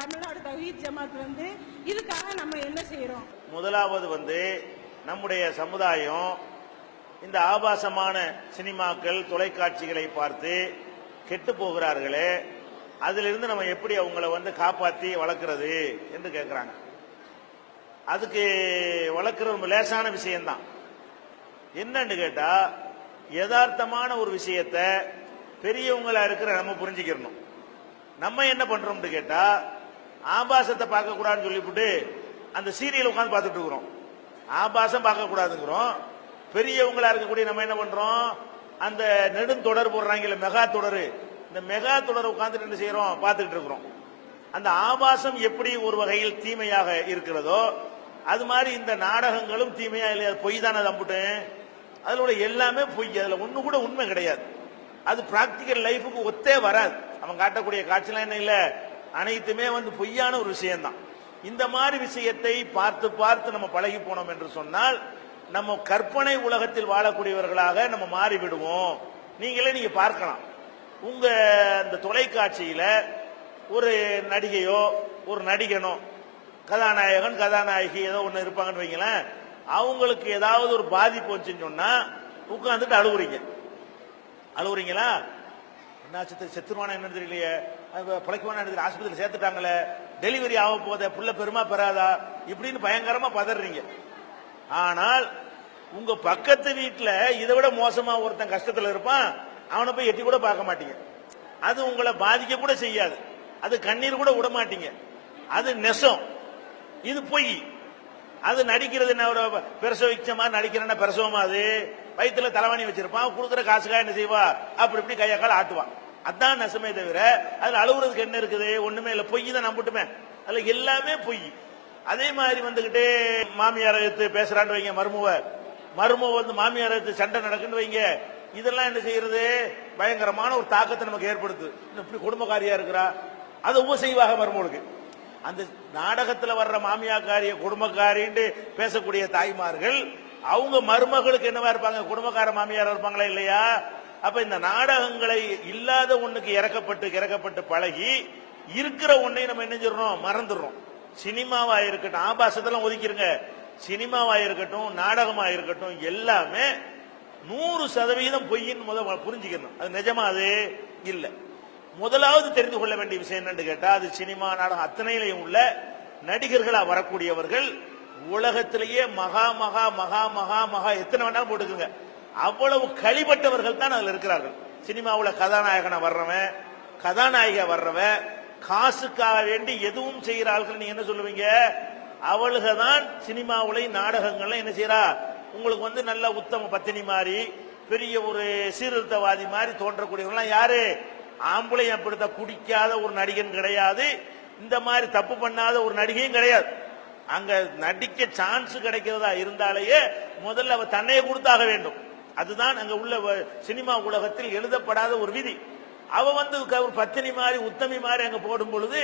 தமிழ்நாடு தௌஹீத் ஜமாத் இதுக்காக நம்ம என்ன செய்யறோம்? முதலாவது நம்முடைய சமுதாயம் இந்த ஆபாசமான சினிமாக்கள் தொலைக்காட்சிகளை பார்த்து கெட்டு போகிறார்களே, அதிலிருந்து நம்ம எப்படி அவங்கள காப்பாற்றி வளர்க்கிறது என்று கேட்கிறாங்க. அதுக்கு வளர்க்கிற லேசான விஷயம்தான். என்னன்னு கேட்டா, யதார்த்தமான ஒரு விஷயத்த பெரியவங்களா இருக்கிற நம்ம புரிஞ்சுக்கிறணும். நம்ம என்ன பண்றோம்னு கேட்டா, ஆபாசத்தை பார்க்க கூடாதுன்னு சொல்லிவிட்டு அந்த சீரியல் உட்காந்து பார்த்துட்டு இருக்கிறோம். ஆபாசம் பார்க்க கூடாதுங்கிறோம். பெரியவங்களா இருக்கக்கூடிய நம்ம என்ன பண்றோம், அந்த நெடுந்தொடர் போடுறாங்க, மெகா தொடர், இந்த மெகா தொடர் உட்கார்ந்து என்ன செய்யறோம், பார்த்துட்டு இருக்கிறோம். அந்த ஆபாசம் எப்படி ஒரு வகையில் தீமையாக இருக்கிறதோ அது மாதிரி இந்த நாடகங்களும் தீமையா இல்லையா? பொய் தானே தம்பிட்டு, அதுல எல்லாமே பொய், அதுல ஒண்ணு கூட உண்மை கிடையாது. அது பிராக்டிக்கல் லைஃபுக்கு ஒத்தே வராது. அவன் காட்டக்கூடிய காட்சிலாம் என்ன இல்ல, அனைத்துமே பொய்யான ஒரு விஷயம்தான். இந்த மாதிரி விஷயத்தை பார்த்து பார்த்து நம்ம பழகி போனோம் என்று சொன்னால் நம்ம கற்பனை உலகத்தில் வாழக்கூடியவர்களாக நம்ம மாறி விடுவோம். நீங்க பார்க்கலாம், உங்க அந்த தொலைக்காட்சியில ஒரு நடிகையோ ஒரு நடிகனோ கதாநாயகன் கதாநாயகி ஏதோ ஒண்ணு இருப்பாங்கன்னு வைங்களேன், அவங்களுக்கு ஏதாவது ஒரு பாதிப்பு வந்துச்சுன்னு சொன்னா உட்கார்ந்துட்டு அழுவுறீங்களா? என்ன செத்துருவானா என்ன தெரியலையே, பிழைக்குவானா தெரியல, ஆஸ்பத்திரி சேர்த்துட்டாங்களே, டெலிவரி ஆக போத புள்ள பெருமா பெறாதா, இப்படின்னு பயங்கரமா பதறீங்க. ஆனால் உங்க பக்கத்து வீட்டுல இதை விட மோசமா ஒருத்தன் கஷ்டத்துல இருப்பான், அவனை போய் எட்டி கூட பார்க்க மாட்டீங்க. அது உங்களை பாதிக்க கூட செய்யாது, அது கண்ணீர் கூட விட மாட்டீங்க. அது நெசம், இது பொய். அது நடிக்கிறது என்ன, ஒரு பிரசவிச்ச மாதிரி நடிக்கிறேன்னா பிரசவமா? அது வயிற்றுல தலைவாணி வச்சிருப்பான், கொடுக்குற காசுக்காக என்ன செய்வா, அப்படி இப்படி கையை கால ஆட்டுவான். அதான் நெசமே தவிர அதுல அழுகுறதுக்கு என்ன இருக்குது? ஒண்ணுமே இல்லை, பொய் தான் நம்பிட்டுமே, அதுல எல்லாமே பொய். அதே மாதிரி மாமியார் எடுத்து பேசுறான்னு வைங்க, மருமவ மாமியார் எடுத்து சண்டை நடக்குன்னு வைங்க, இதெல்லாம் என்ன செய்யறது, பயங்கரமான ஒரு தாக்கத்தை நமக்கு ஏற்படுத்து. இப்படி குடும்பக்காரியா இருக்கிறா, அது செய்வாக மருமகளுக்கு. அந்த நாடகத்துல வர்ற மாமியாக்காரிய குடும்பக்காரின்னு பேசக்கூடிய தாய்மார்கள் அவங்க மருமகளுக்கு என்னவா இருப்பாங்க, குடும்பக்கார மாமியார் இருப்பாங்களா இல்லையா? அப்ப இந்த நாடகங்களை இல்லாத ஒண்ணுக்கு இறக்கப்பட்டு பழகி இருக்கிற ஒன்னை நம்ம என்ன செய்யறோம், மறந்துடுறோம். சினிமாவா இருக்கட்டும், ஆபாசத்தெல்லாம் ஒதுக்கிருங்க, சினிமாவா இருக்கட்டும் நாடகமா இருக்கட்டும் எல்லாமே 100% பொய்ன்னு புரிஞ்சுக்கணும். அது நிஜமா அது இல்ல. முதலாவது தெரிந்து கொள்ள வேண்டிய விஷயம் என்னன்னு கேட்டா, அது சினிமா நாடகம் அத்தனையிலையும் உள்ள நடிகர்களா வரக்கூடியவர்கள் உலகத்திலேயே மகா மகா மகா மகா மகா எத்தனை வேணாலும் போட்டுக்குங்க, அவ்வளவு களிப்பட்டவர்கள் தான் அதுல இருக்கிறார்கள். சினிமாவுல கதாநாயகனா வர்றவன் கதாநாயகியா வர்றவன் காசுக்காக வேண்டி எதுவும் செய்கிறார்கள். நீங்க என்ன சொல்லுவீங்க? அவளுக தான் சினிமாவுல நாடகங்கள்ல என்ன செய்யறா, உங்களுக்கு நல்ல உத்தம பத்தினி மாதிரி பெரிய ஒரு சீர்திருத்தவாதி மாதிரி தோன்றக்கூடியவங்க யாரு? ஆம்பளை அப்படித்த குடிக்காத ஒரு நடிகன் கிடையாது, இந்த மாதிரி தப்பு பண்ணாத ஒரு நடிகையும் கிடையாது. அங்க நடிக்க சான்ஸ் கிடைக்கிறதா இருந்தாலேயே முதல்ல அவ தன்னையே கொடுத்தாக வேண்டும். அதுதான் அங்க உள்ள சினிமா உலகத்தில் எழுதப்படாத ஒரு விதி. அவ ஒரு பத்தினி மாதிரி உத்தமி மாதிரி அங்க போடும் பொழுது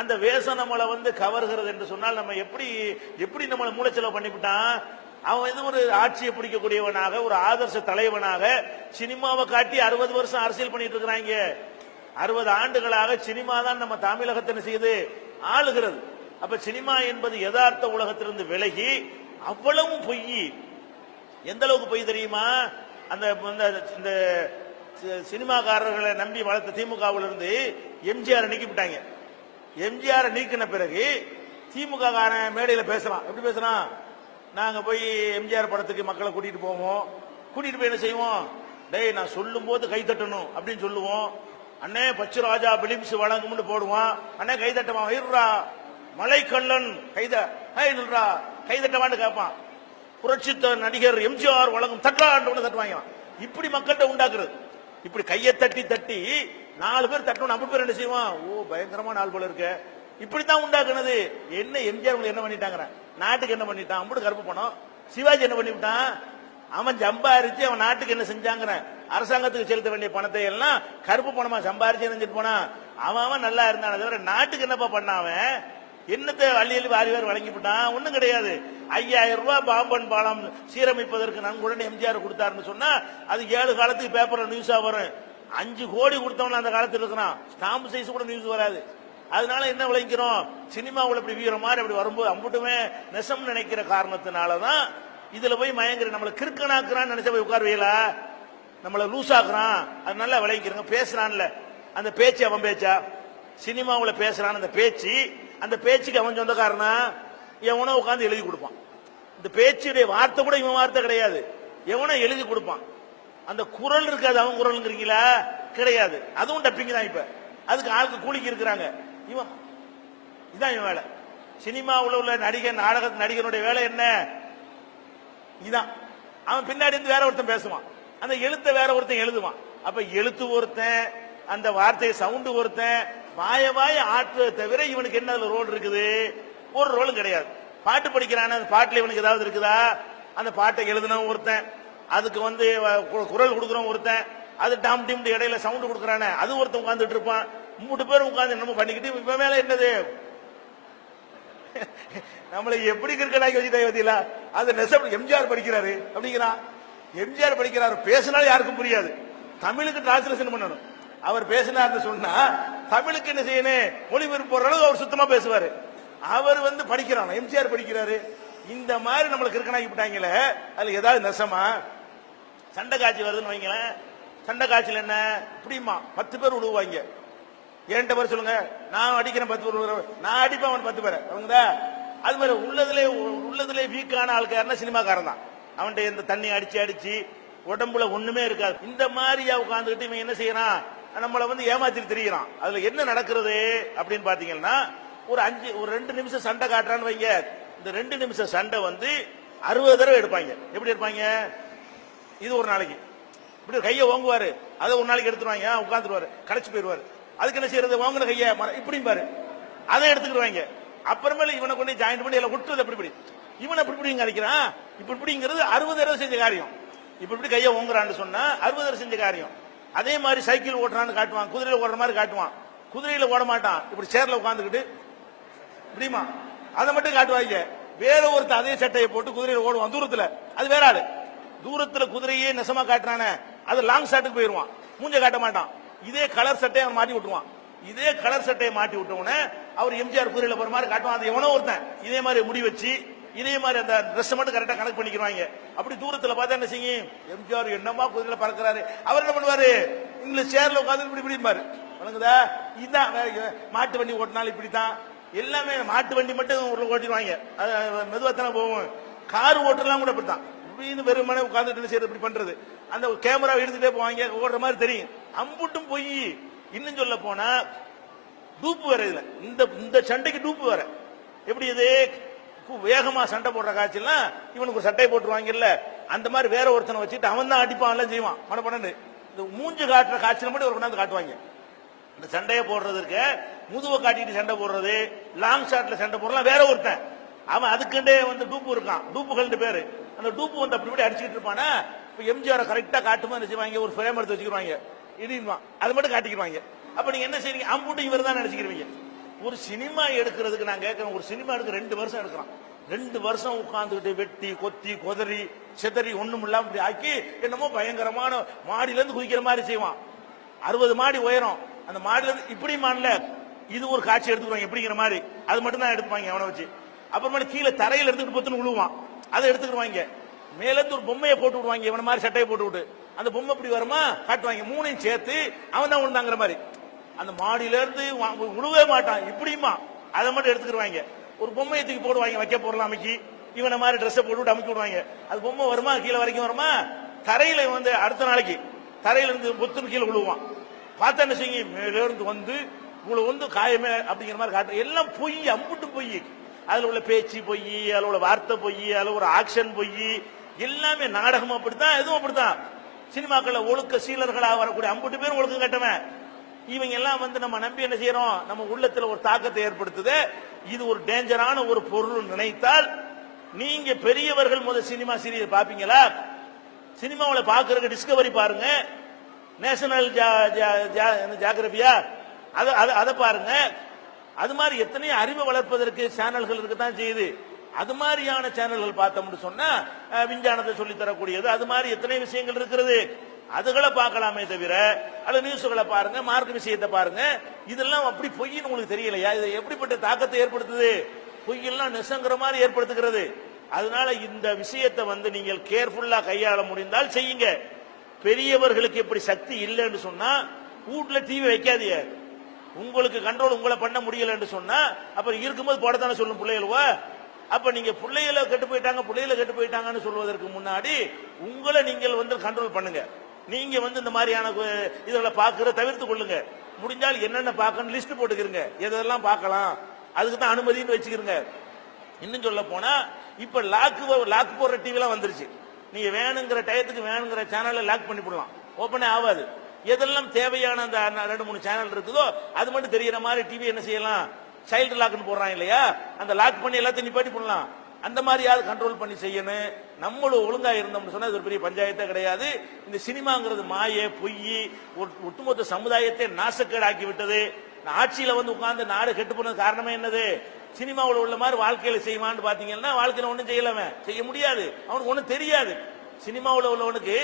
அந்த வேஷம் நம்மளை கவர்கிறது என்று சொன்னால் நம்ம எப்படி நம்மளை மூளைச்செலவு பண்ணிவிட்டான். அவன் ஒரு ஆட்சியை பிடிக்கக்கூடியவனாக ஒரு ஆதர்ச தலைவனாக சினிமாவை காட்டி 60 வருஷம் அரசியல் பண்ணிட்டு இருக்கிறாங்க. 60 ஆண்டுகளாக சினிமா தான் நம்ம தமிழகத்தை செய்து ஆளுகிறது. அப்ப சினிமா என்பது யதார்த்த உலகத்திலிருந்து விலகி அவ்வளவு பொய். எந்த அளவுக்கு பொய் தெரியுமா? அந்த சினிமாக்காரர்களை நம்பி வளர்த்த திமுகவில் இருந்து எம்ஜிஆர் நீக்கிவிட்டாங்க. எம்ஜிஆர் நீக்கின பிறகு திமுக மேடையில பேசலாம். எப்படி பேசுறான்? நாங்க போய் எம்ஜிஆர் படத்துக்கு மக்களை கூட்டிட்டு போவோம், கூட்டிட்டு போய் என்ன செய்வோம், டேய் நான் சொல்லும் போது கை தட்டணும் அப்படின்னு சொல்லுவோம். அண்ணே பச்சு ராஜா பிலிம்ஸ் வழங்கும்னு போடுவான், அண்ணே கை தட்டமா இருறா, மலைக்கல்லன் கைதா கைதட்டவான்னு கேட்பான். புரட்சி நடிகர் எம்ஜிஆர் வழங்கும் தட்டான்னு தட்டுவாங்க. இப்படி மக்கள்கிட்ட உண்டாக்குறது. இப்படி கையை தட்டி தட்டி 4 பேர் தட்டணும், 50 பேர் என்ன செய்வான், ஓ பயங்கரமா 4 போல இருக்க, இப்படித்தான் உண்டாக்குனது. என்ன எம்ஜிஆர் என்ன பண்ணிட்டாங்க, நாட்டுக்கு என்ன பண்ணிட்டான், அம்புட்டு கருப்பு பணம். சிவாஜி என்ன பண்ணிவிட்டான், அவன் சம்பாரிச்சு அவன் நாட்டுக்கு என்ன செஞ்சாங்க, அரசாங்கத்துக்கு செலுத்த வேண்டிய பணத்தை எல்லாம் கருப்பு பணமா சம்பாரிச்சு நினைச்சிட்டு போனா. அவன் நல்லா இருந்தான தவிர நாட்டுக்கு என்னப்பா பண்ணாவ, என்னத்தை அள்ளி வாரி வாரி வழங்கிவிட்டான், ஒண்ணும் கிடையாது. 5000 ரூபாய் பாம்பன் பாலம் சீரமைப்பதற்கு நன்கொடை எம்ஜிஆர் கொடுத்தாருன்னு சொன்னா அது 7 காலத்துக்கு பேப்பர்ல நியூஸா வரும். 5 கோடி கொடுத்தவன அந்த காலத்தில் இருக்கிறான், ஸ்டாம்பு சைஸ் கூட நியூஸ் வராது. அதனால என்ன விளைக்கிறோம், சினிமாவில் இப்படி வீர மாதிரி அப்படி வரும்போது அம்புட்டுமே நெசம் நினைக்கிற காரணத்தினாலதான் இதுல போய் மயங்குற. நம்மளை கிறுக்கனாக்குறான்னு நினைச்ச போய் உட்காருவீங்களா? நம்மளை லூஸ் ஆக்குறான், அது நல்லா விளைக்கிறோங்க. பேசுறான்ல அந்த பேச்சு அவன் பேச்சா? சினிமாவில் பேசுறான் அந்த பேச்சு, அந்த பேச்சுக்கு அவன் சொந்தக்காரனா? எவனோ உட்காந்து எழுதி கொடுப்பான். இந்த பேச்சுடைய வார்த்தை கூட இவன் வார்த்தை கிடையாது, எவனோ எழுதி கொடுப்பான். அந்த குரல் இருக்காது, அவன் குரல்ங்கிறீங்களா? கிடையாது, அதுவும் டப்பிங் தான். இப்ப அதுக்கு ஆளுக்கு கூலிக்கு இருக்கிறாங்க. இவன் இதான் இவன் வேலை. சினிமாவில் உள்ள நடிகர், நாடக நடிகனுடைய வேலை என்ன? இதான். அவன் பின்னாடி இருந்து வேற ஒருத்தன் பேசுவான், அந்த எழுத்த வேற ஒருத்தன் எழுதுவான். அப்ப எழுத்து ஒருத்தன், அந்த வார்த்தை சவுண்டு ஒருத்தன், வாய வாய ஆற்று தவிர இவனுக்கு என்ன ரோல் இருக்குது? ஒரு ரோலும் கிடையாது. பாட்டு படிக்கிறான, அந்த பாட்டுல இவனுக்கு ஏதாவது இருக்குதா? அந்த பாட்டை எழுதினவன் ஒருத்தன், அதுக்கு குரல் கொடுக்குறவன் ஒருத்தன், அது டாம் டிம் இடையில சவுண்ட் கொடுக்குறானே அது ஒருத்தன் உட்கார்ந்துட்டு இருப்பான். 3 பேரும் உட்கார்ந்து என்னமோ பண்ணிக்கிட்டு இப்ப மேல என்னது நம்மளை எப்படி கிரிக்கெட் வச்சுட்டா? அது நெசம். எம்ஜிஆர் படிக்கிறாரு அப்படிங்கிறான், எம்ஜிஆர் படிக்கிறாரு, பேசினாலும் யாருக்கும் புரியாது. தமிழுக்கு டிரான்ஸ்லேஷன் பண்ணணும். அவர் பேசினார்னு சொன்னா தமிழுக்கு என்ன செய்யணும், மொழிபெயர்ப்பு போற அளவு அவர் சுத்தமா பேசுவாரு. அவர் படிக்கிறான், எம்ஜிஆர் படிக்கிறாரு. இந்த மாதிரி நம்மளுக்கு கிறுக்கனாக்கி விட்டாங்களே, அதுல ஏதாவது நெசமா? சண்டை காட்சி வருதுன்னு வைங்களேன், சண்டை காட்சியில் என்ன இப்படிமா 10 பேர் விடுவாங்க. என்கிட்ட பேர் சொல்லுங்க, நான் அடிக்கிறேன் 10 பேர், நான் அடிப்பேன் அவன் 10 பேர். அவங்க அது மாதிரி உள்ளதுலே வீக்கான ஆளுக்காரனா சினிமாக்காரன் தான். அவன்கிட்ட இந்த தண்ணி அடிச்சு அடிச்சு உடம்புல ஒண்ணுமே இருக்காது. இந்த மாதிரியா உட்கார்ந்துட்டு இவன் என்ன செய்யறான், நம்மளை ஏமாத்திட்டு திரிகிறான். அதுல என்ன நடக்கிறது அப்படின்னு பாத்தீங்கன்னா, ஒரு 2 நிமிஷம் சண்டை காட்டுறான்னு வைங்க, இந்த 2 நிமிஷம் சண்டை 60 தடவை எடுப்பாங்க. எப்படி எடுப்பாங்க? இது ஒரு நாளைக்கு இப்படி கையை ஓங்குவாரு, அதை ஒரு நாளைக்கு எடுத்துருவாங்க, உட்காந்துருவாரு, கடைச்சு போயிருவாரு. அதுக்கு என்ன செய்யறது, வாங்கின கையை இப்படி பாரு, அதை எடுத்துக்கிடுவாங்க. அப்புறமேல இவனை கொண்டு ஜாயின் பண்ணி எல்லாம் விட்டுறது. எப்படி இவன் இப்படி அடிக்கிறான், இப்படிங்கிறது 60 தடவை செஞ்ச காரியம். இப்படி கையை ஓங்குறான்னு சொன்னா 60 தடவை செஞ்ச காரியம். அதே மாதிரி சைக்கிள் ஓட்டுறான்னு காட்டுவான், குதிரையில ஓடுற மாதிரி காட்டுவான். குதிரையில ஓட மாட்டான், இப்படி சேர்ல உட்காந்துக்கிட்டு இப்படிமா அதை மட்டும் காட்டுவாங்க. வேற ஒருத்தர் அதே சட்டையை போட்டு குதிரையில ஓடுவான் தூரத்துல, அது வேற ஆளு. தூரத்துல குதிரையே நெசமா காட்டுறானே அது லாங் ஷாட்டுக்கு போயிருவான், மூஞ்ச காட்ட மாட்டான். இதே கலர் சட்டையை அவன் மாட்டி விட்டுவான். இதே கலர் சட்டையை மாட்டி விட்டவனே அவர் எம்ஜிஆர் குதிரையில போற மாதிரி காட்டுவான். அது எவனோ ஒருத்தன் இதே மாதிரி முடி வச்சு இதே மாதிரி அந்த ட்ரெஸ் மட்டும் கரெக்டா கனெக்ட் பண்ணிக்கிறாங்க. அப்படி தூரத்துல பார்த்தா என்ன செய்யும், எம்ஜிஆர் என்னமா குதிரையில பறக்கிறாரு. அவர் என்ன பண்ணுவாரு, இங்கிலீஷ் சேர்ல உட்காந்து இப்படி பாரு, வணங்குதா. இதுதான் மாட்டு வண்டி ஓட்டினாலும் இப்படித்தான். எல்லாமே மாட்டு வண்டி மட்டும் ஓட்டிடுவாங்க, மெதுவாத்தானே போவோம். கார் ஓட்டலாம் கூட இப்படித்தான், இப்படின்னு வெறுமனே உட்கார்ந்துட்டு செய்யறது இப்படி பண்றது. அந்த கேமரா எடுத்துட்டே போவாங்க, ஓடுற மாதிரி தெரியும். அம்புட்டும் போய் இன்னும் சொல்ல போனா டூப்பு வேற. இதுல இந்த சண்டைக்கு டூப்பு வேற. எப்படி இது வேகமா சண்டை போடுற காட்சியெல்லாம் இவனுக்கு ஒரு சட்டை போட்டுருவாங்கல்ல, அந்த மாதிரி வேற ஒருத்தனை வச்சுட்டு அவன் தான் அடிப்பான், எல்லாம் செய்வான். மனப்பண்ணு இந்த மூஞ்சு காட்டுற காட்சியில மட்டும் ஒரு கொண்டாந்து காட்டுவாங்க. இந்த சண்டையை போடுறதுக்கு முதுவை காட்டிட்டு சண்டை போடுறது, லாங் ஷாட்ல சண்டை போடுறலாம் வேற ஒருத்தன். அவன் அதுக்குண்டே டூப்பு இருக்கான், டூப்புகள் பேரு. அந்த டூப்பு அப்படி அடிச்சுட்டு இருப்பானா. இப்ப எம்ஜிஆர் கரெக்டா காட்டுமா நினைச்சுவாங்க, ஒரு ஃப்ரேம் எடுத்து வச்சுக்கிடுவாங்க, இடிவான், அது மட்டும் காட்டிக்கிடுவாங்க. அப்ப நீங்க என்ன செய்றீங்க, அம்புட்டு இவர் தான் நினைச்சுக்கிறீங்க. ஒரு சினிமா எடுக்கிறதுக்கு நான் கேட்கிறேன், ஒரு சினிமா எடுக்க 2 வருஷம் எடுக்கிறான். 2 வருஷம் உட்கார்ந்துட்டு வெட்டி கொத்தி கொதறி செதறி ஒண்ணும் இல்லாம இப்படி ஆக்கி என்னமோ பயங்கரமான மாடியில இருந்து குதிக்கிற மாதிரி செய்வான். 60 மாடி உயரம், அந்த மாடியில இருந்து இப்படி மாடல இது ஒரு காட்சி எடுத்துக்குவாங்க எப்படிங்கிற மாதிரி, அது மட்டும் தான் எடுப்பாங்க அவனை வச்சு. அப்புறமா கீழே தரையில எடுத்துக்கிட்டு பொத்துன்னு விழுவான், அதை எடுத்துக்கிடுவாங்க. மேல இருந்து ஒரு பொம்மையை போட்டு விடுவாங்க, இவன மாதிரி சட்டையை போட்டு விட்டு அந்த பொம்மை இப்படி வருமா காட்டுவாங்க. 3ஐயும் சேர்த்து அவன் தான் விழுந்தாங்கிற மாதிரி. அந்த மாடியில இருந்து விழுவே மாட்டான், இப்படிமா அதை மட்டும் எடுத்துக்கிடுவாங்க. ஒரு பொம்மையை தூக்கி போடுவாங்க, வைக்க போறலாம் அமைக்கி, இவனை மாதிரி ட்ரெஸ்ஸை போட்டு அமைக்கி விடுவாங்க. அது பொம்மை வருமா கீழே வரைக்கும் வருமா, தரையில அடுத்த நாளைக்கு தரையில இருந்து பொத்துன்னு கீழே விழுவான். பார்த்தா என்ன செய்ய, மேல இருந்து இவ்வளவு காயமே அப்படிங்கிற மாதிரி காட்டு. எல்லாம் பொய், அம்புட்டு பொய். அதுல உள்ள பேச்சு பொய், அதுல உள்ள வார்த்தை பொய், அதுல ஒரு ஆக்ஷன் பொய், எல்லாமே நாடகம் அப்படித்தான், எதுவும் அப்படித்தான். சினிமாக்கள்ல ஒழுக்க சீலர்களாக வரக்கூடிய அம்புட்டு பேர் ஒழுக்கம் கட்டவன். இவங்க எல்லாம் நம்ம நம்பி என்ன செய்யறோம், நம்ம உள்ளத்துல ஒரு தாக்கத்தை ஏற்படுத்துது. இது ஒரு டேஞ்சரான ஒரு பொருள் நினைத்தால் நீங்க பெரியவர்கள் முதல் சினிமா சீரியல் பாப்பீங்களா? சினிமாவில் பாக்குறதுக்கு டிஸ்கவரி பாருங்க, நேஷனல் ஜியோகிராபியா அதை பாருங்க. அது மாதிரி எத்தனையோ அறிவை வளர்ப்பதற்கு சேனல்கள் இருக்குதான் செய்யுது. அது மாதிரியான சேனல்கள் பார்த்தோம்னு சொன்னா விஞ்ஞானத்தை சொல்லி தரக்கூடியது, அது மாதிரி எத்தனை விஷயங்கள் இருக்கிறது. அதுகளை பார்க்கலாமே தவிர அல்லது நியூஸ்களை பாருங்க, மார்க் விஷயத்தை பாருங்க. இதெல்லாம் அப்படி பொய்ன்னு உங்களுக்கு தெரியலையா? இது எப்படிப்பட்ட தாக்கத்தை ஏற்படுத்துது? பொய்யெல்லாம் நெசங்கிற மாதிரி ஏற்படுத்துகிறது. அதனால இந்த விஷயத்தை நீங்கள் கேர்ஃபுல்லா கையாள முடிந்தால் செய்யுங்க. பெரியவர்களுக்கு எப்படி சக்தி இல்லைன்னு சொன்னா வீட்டுல டிவி வைக்காதீங்க. உங்களுக்கு கண்ட்ரோல் உங்களை பண்ண முடியலன்னு சொன்னா அப்புறம் இருக்கும்போது போடத்தானே சொல்லும் பிள்ளைகளுவா. அப்ப நீங்க பிள்ளைகளை கெட்டு போயிட்டாங்கன்னு சொல்வதற்கு முன்னாடி உங்களை நீங்கள் கண்ட்ரோல் பண்ணுங்க. நீங்க இந்த மாதிரியான இதுகளை பார்க்கிற தவிர்த்து கொள்ளுங்க. முடிஞ்சால் என்னென்ன பார்க்கணும் லிஸ்ட் போட்டுக்கிறங்க, எதெல்லாம் பார்க்கலாம், அதுக்கு தான் அனுமதின்னு வச்சுக்கிறங்க. இன்னும் சொல்ல போனா இப்ப லாக் போடுற டிவி எல்லாம் வந்துருச்சு. நீங்க வேணுங்கிற டயத்துக்கு வேணுங்கிற சேனல்ல லாக் பண்ணி போடலாம், ஓபனே ஆகாது. எதெல்லாம் தேவையான அந்த 2-3 சேனல் இருக்குதோ அது மட்டும் தெரியற மாதிரி டிவி என்ன செய்யலாம், சைல்டு லாக்னு போடுறாங்க இல்லையா, அந்த லாக் பண்ணி எல்லாத்தையும் நிப்பாட்டி பண்ணலாம். அந்த மாதிரியாவது கண்ட்ரோல் பண்ணி செய்யணும். நம்மளும் ஒழுங்கா இருந்தோம்னு சொன்னா அது ஒரு பெரிய பஞ்சாயத்தே கிடையாது. இந்த சினிமாங்கிறது மாய பொய் ஒட்டுமொத்த சமுதாயத்தை நாசக்கேடாக்கி விட்டது. ஆட்சியில உட்கார்ந்து நாடு கெட்டு போனது காரணமே என்னது? சினிமாவில் உள்ள மாதிரி வாழ்க்கையில செய்வான்னு பாத்தீங்கன்னா வாழ்க்கையில ஒண்ணும் செய்ய முடியாது. அவனுக்கு ஒண்ணும் தெரியாது. சினிமாவில் உள்ளவனுக்கு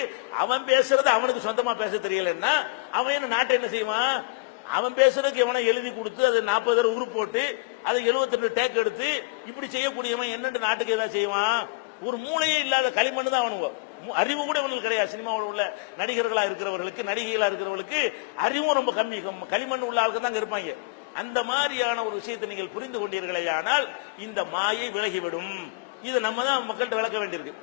அவன் பேசுறது அவனுக்கு சொந்தமா பேச தெரியலன்னா அவன் என்ன நாட்டை என்ன செய்வான்? அவன் பேசுறதுக்கு எவனை எழுதி கொடுத்து அது 40 தடவை உரு போட்டு அதை 72 டேக் எடுத்து இப்படி செய்யக்கூடியவன் என்னன்னு நாட்டுக்கு ஏதாவது செய்வான்? ஒரு மூளையே இல்லாத களிமண் தான் அவனுங்க. அறிவு கூட அவனுக்கு கிடையாது. சினிமாவில் உள்ள நடிகர்களா இருக்கிறவர்களுக்கு, நடிகைகளா இருக்கிறவர்களுக்கு அறிவும் ரொம்ப கம்மி. களிமண் உள்ள ஆளுக்கு தான் இருப்பாங்க. அந்த மாதிரியான ஒரு விஷயத்தை நீங்கள் புரிந்து கொண்டீர்களே ஆனால் இந்த மாயை விலகிவிடும். இது நம்ம தான் மக்கள்கிட்ட விளக்க வேண்டியிருக்கு.